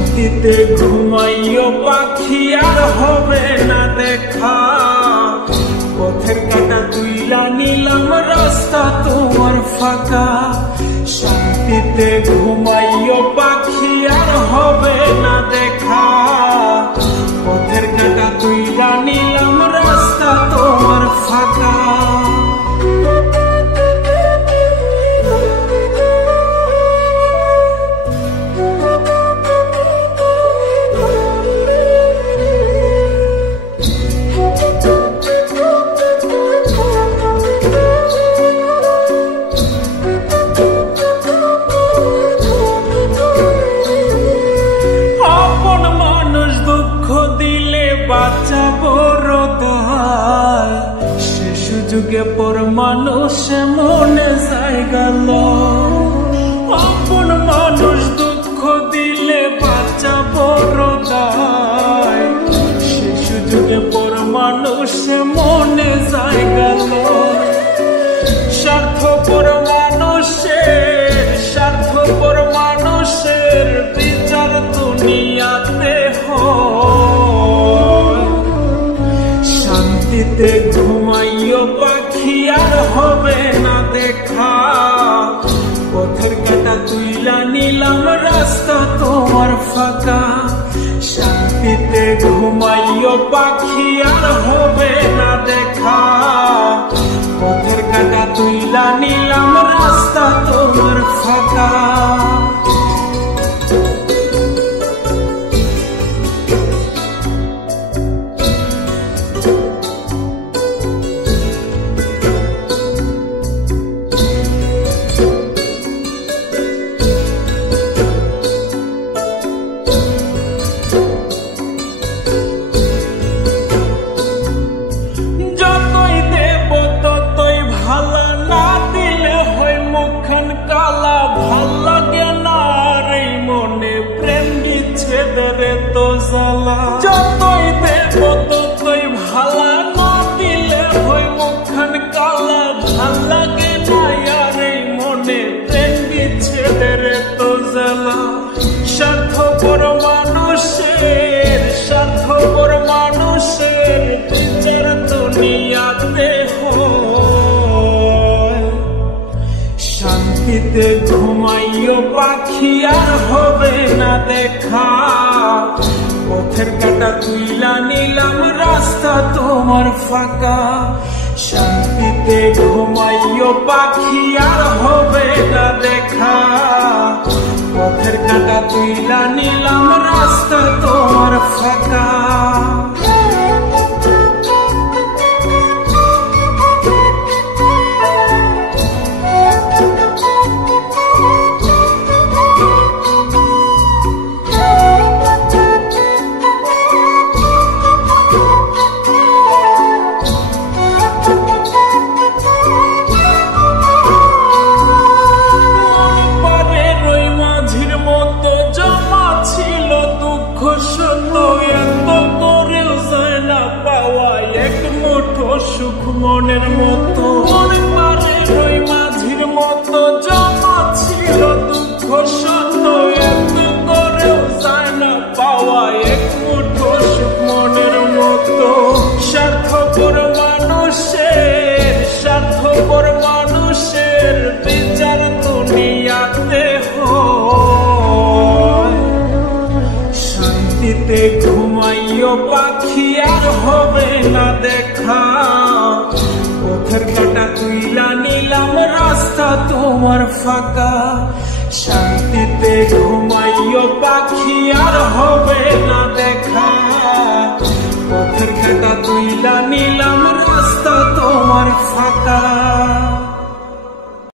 শান্তিতে ঘুমাইও পাখি আর হবে না দেখা, পথের কাঁটা তুইলা নিলাম রাস্তা তোমার ফাঁকা। শান্তিতে ঘুমাইও পাখি আর হবে না দেখা, পথের কাঁটা তুইলা নিলাম রাস্তা তোমার ফাঁকা। বাচ্চা বড় দোহাই, সে সুযোগে পর মানুষ মনে জায়গা লয়। আপন মানুষ দুঃখ দিলে বাচ্চা বড় দোহাই, সে সুযোগে পর মানুষ মনে জায়গা লয়। স্বার্থপর মানুষের বিচার দুনিয়াতে হয়। শান্তিতে ঘুমাইও পাখি আর হবে না দেখা, পথের কাঁটা তুইলা নিলাম রাস্তা তোমার ফাঁকা। শান্তিতে ঘুমাইও পাখি আর হবে না দেখা, পথের কাঁটা তুইলা নিলাম রাস্তা তোমার ফাঁকা। যতই দেব ততই ভালা, না দিলে হই মুখখান কালা। ভাল লাগে না আর এই মনে প্রেম বিচ্ছেদের তো জ্বালা। স্বার্থপর মানুষের বিচার দুনিয়াতে হয়। শান্তিতে ঘুমাইও পাখি আর হবে না দেখা, পথের কাঁটা তুইলা নিলাম রাস্তা তোমার ফাঁকা। শান্তিতে ঘুমাইও পাখি আর হবে না দেখা, পথের কাঁটা তুইলা নিলাম রাস্তা তোমার ফাঁকা। সুখ মনের মতো মনে পারে রই মাঝির মতো, জমা ছিল দুঃখ সত্য এত করেও যায় না পাওয়া এক মুঠো সুখ মনের মতো। স্বার্থপর মানুষের বিচার দুনিয়াতে হয়। শান্তিতে ঘুমাইও পাখি আর হবে না দেখা, পথের কাঁটা তুইলা নিলাম রাস্তা তোমার ফাঁকা। শান্তিতে ঘুমাইও পাখি আর হবে না দেখা, পথের কাঁটা তুইলা নিলাম রাস্তা তোমার ফাঁকা।